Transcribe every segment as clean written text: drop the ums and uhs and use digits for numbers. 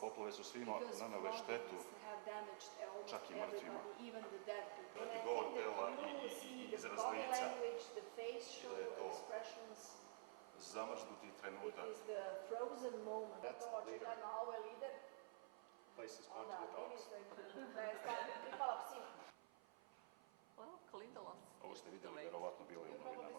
Poplave su svima nanele štetu, čak i mrtvima. Govor tela i izraz lica, da je to zamrznuti trenutak. That's the leader. Places onto the dogs. Ovo ste vidjeli vjerovatno bilo i u novinama.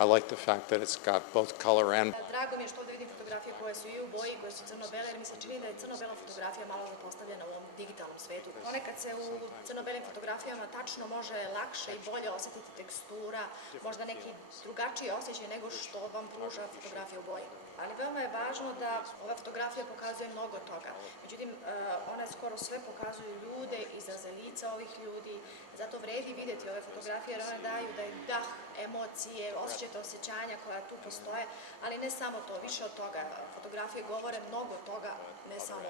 I like the fact that it's got both color and... Drago mi je što ovdje vidim fotografije koje su i u boji, koje su crno-bele, jer mi se čini da je crno-bela fotografija malo zapostavljena u ovom digitalnom svetu. Ponekad se u crno-belim fotografijama tačno može lakše i bolje osjetiti tekstura, možda neki drugačiji osjećaj nego što vam pruža fotografija u boji. Ali veoma je važno da ova fotografija pokazuje mnogo toga. Međutim, one skoro sve pokazuju ljude, izraze lica ovih ljudi, zato vredi vidjeti ove fotografije jer one daju da je dah, emocije, osjećajte osjećanja koja tu postoje, ali ne samo to, više od toga. Fotografije govore mnogo toga, ne samo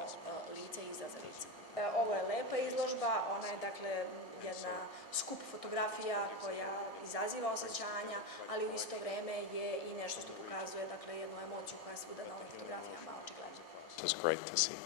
lice i izraze lica. Ovo je lepa izložba, ona je dakle jedna skup fotografija koja izaziva osjećanja, ali u isto vreme je i nešto što pokazuje dakle jednu emociju koja je svuda na ovim fotografijama očigledno. It was great to see.